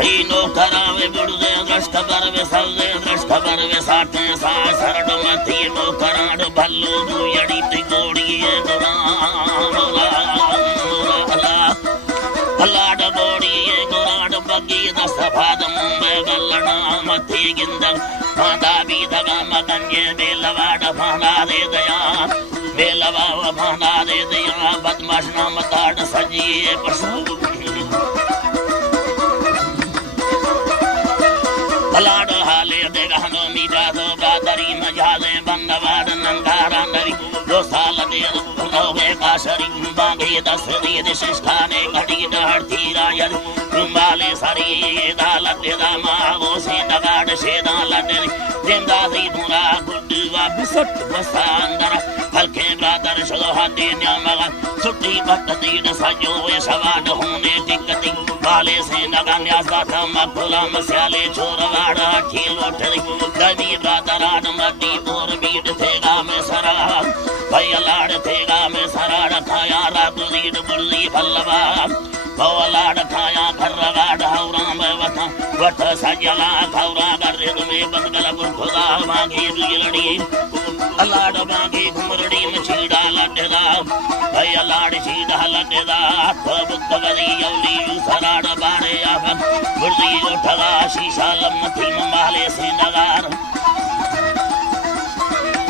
तीनो करावे बुड़दे दृष्ट करवे सलदे दृष्ट करवे साटे सा सरड में तीनो कराड़ भल्लू दुयड़ी तिगोड़ी अल्लाड गोड़ी गोराड बगी दस भाद मुंबई गल्लना मथी गिंदग मादा भी दगा मगंजे बेलवाड़ भाना दे दया बेलवा भाना दे दया बदमाश ना मताड़ सजिए पशु अलाड हाले देगहनो मीठा दो बादरी मजाले बंदवाड़ नंगारा नरी दो साल देर रोगे काशरी बांगे दस दे शिष्ठाने घड़ी डहर थीरा यद रुमाले सरी दालत दामा वो से दगाड़ से दालत जिंदा दी दूरा गुड्डवा बिसट बसांदरा हल्के ब्रादर शोहा दे न्यामगा छुट्टी बट दीड सजो वे सवाड होने टिकती बाले से नगा न्यासा थम गुलाम स्याले छोरवाड़ा खीलो ठरी गदी ब्रादरान मदी और बीड थेगा में सरा भैया लाड़ थेगा में सरा खाया रात दीड बुल्ली भल्लवा लाड़ खाया खर्रगाड़ हौरा में वथा वठ सजला खौरा गर्रे में बंगला खुदा मांगी लड़ी अलाड़ मांगी घुमरड़ी में छीड़ा लड्डा भैया लाड़ छीड़ा लड्डा बुद्ध गदी यौली सराड़ बाड़े आफन बुर्दी उठगा शीशा लम्मथी माले से नगार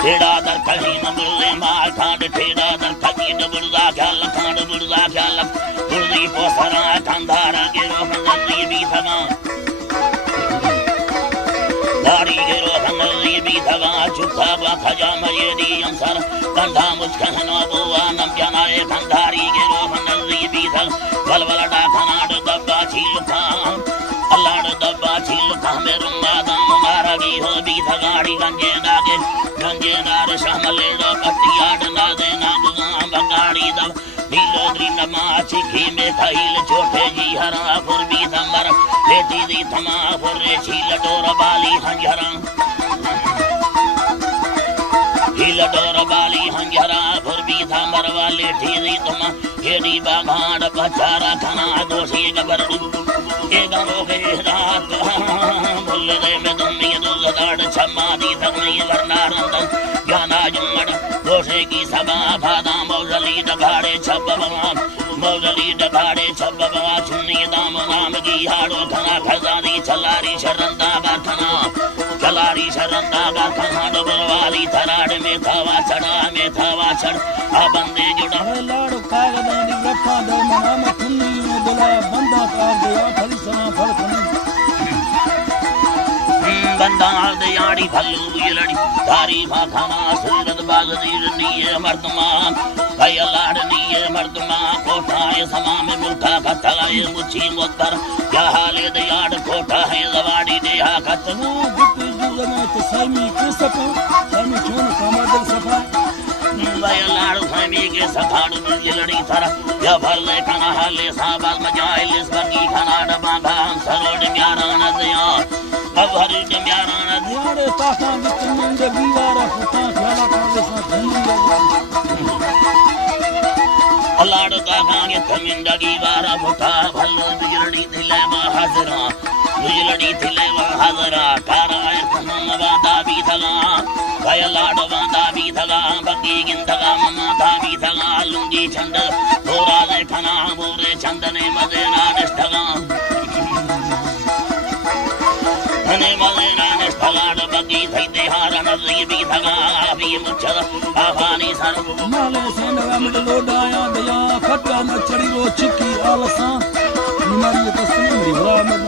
ठेड़ा दर कहीं न बुर्दे माल खांड ठेड़ा दर खगी न बुर्दा ख्याल खांड बुर्दा ख्याल बुर्दी को सरा कंधारा के रोहंगी भी थमा दारी के रोहंगी भी थमा चुका बा खजा मयेदी अंसर कंधा मुझकहनो बुआ नम जनाए कंधारी के रोहंगी भी थम बलबलडा खनाड दब्बा छील खां अल्लाड दब्बा छील खां मेरुं मादाम मारगी हो भी थगाड़ी गंजे नागे गंजे नार शामले दो पट्टियाड नागे नागुआ बंगाड़ी दब नीलो ग्रीन माची घी में थईल छोटे जी हरा फुरबी थमर लेती दी थमा फुरे छील डोर बाली हंजरा छील डोर बाली हंजरा फुरबी थमर वाले ठीदी थमा हेडी बागाड़ बचारा खना दोषी गबर के गरो के रात भुल्ले दे में दुम्मी दुलदाड़ छम्मा दी थगनी वरनारंद ज्ञाना जुम्मड़ दोषे की सभा भादा मौजली डगाड़े छब्बवा मौजली डगाड़े छब्बवा चुन्नी दाम नाम की हाड़ो खना खजादी चलारी शरंदा गाथना चलारी शरंदा गाथना डबलवाली थराड़ में थावा चढ़ा आ बंदे जुड़ा लाड़ कागदानी रखा दो नाम चुन्नी दुला बंदा कर दिया खली सना फड़कनी बंदा दयाड़ी भल्लू लड़ी तारी खाना सूरत बागदी नीये मर्दमान भैया लाड़ नीये मर्दमान कोठा है समा में मुल्का खतलाए मुछी मुत्तर क्या हाले दयाड़ कोठा है जवाड़ी देहा खतना दिक्कत जुलमा तो सामी के सपा सामी छोन कमादल सफा भैया लाड़ सामी के सफाड़ लड़ी थरा या भल्ले खाना हाले साबाल मजाइल इस बगी खाना डबा भाम सरोड म्यारा न दया अब हरी जम्यारा न यारे ताका बितमन दे बीवारा फटा ख्याला काले सा धनी अलाड़ ताका के तमिंद गीवारा फटा भल्लो दिलड़ी दिले हाजरा दिलड़ी दिले हाजरा काराय तमम वादा भी थला भय लाड़ वादा भी थला बगी गिंदगा ममा दा भी थला लुंगी छंद बोरा दे खना बोरे चंदने मदे ना निष्ठगा ने मलेना निष्ठलाड बगी थई देहार नजी भी थगा भी मुछद आहानी सर माले से नगा मड लोडाया दया खट्टा मछड़ी रो चिकी आलसा निमारी तस्मीर रिहरा मद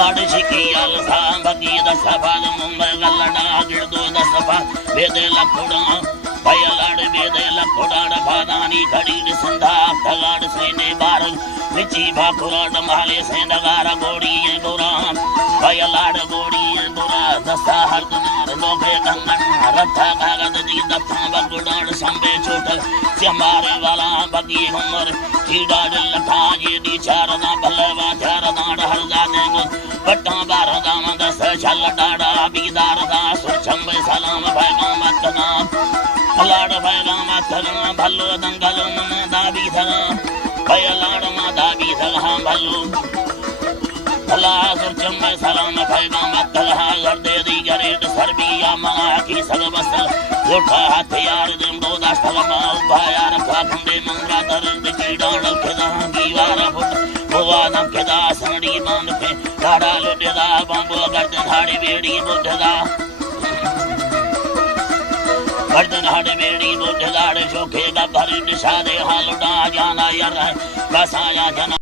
लाड चिकी आलसा बगी दसफा मुंबई गल्लडा गिरदो दसफा बेदे लखुड़ा भय लाड बेदे लखुड़ा फादानी खड़ी संधा थगाड़ सेने बार विची भाकुराड माले से नगारा गोड़ी गोरा भय लाड गोड़ी गोरा दसा हरदनार लोगे गंगन रथा कागद दी दफा बगुडाड़ संबे छोट चमारे वाला बगी उमर कीड़ा लठा ये दी चारदा भलवा चारदा हरदा देंग पट्टा बारदा दस छल डाड़ा बीदार दा सुचंबे सलाम भैगा मतना लाड भैगा मतना भल्लो दंगल मन दा भी था भय लाड मा दा भी था भल्लो या मना की सग बस जोठा हाथ यार दिमडो दास थलमा उभा यार खाखंडे मंगरा दर कीड़ा लखेदा गीवारा फुट बोवा न केदा सनड़ी मान पे डाड़ा लुटेदा बंबो गर्दन हाड़ी बेड़ी बुद्धदा गर्दन हाड़ी बेड़ी बुद्धदा शोखे का भरी दिशा दे हालुडा जाना यार बसाया जना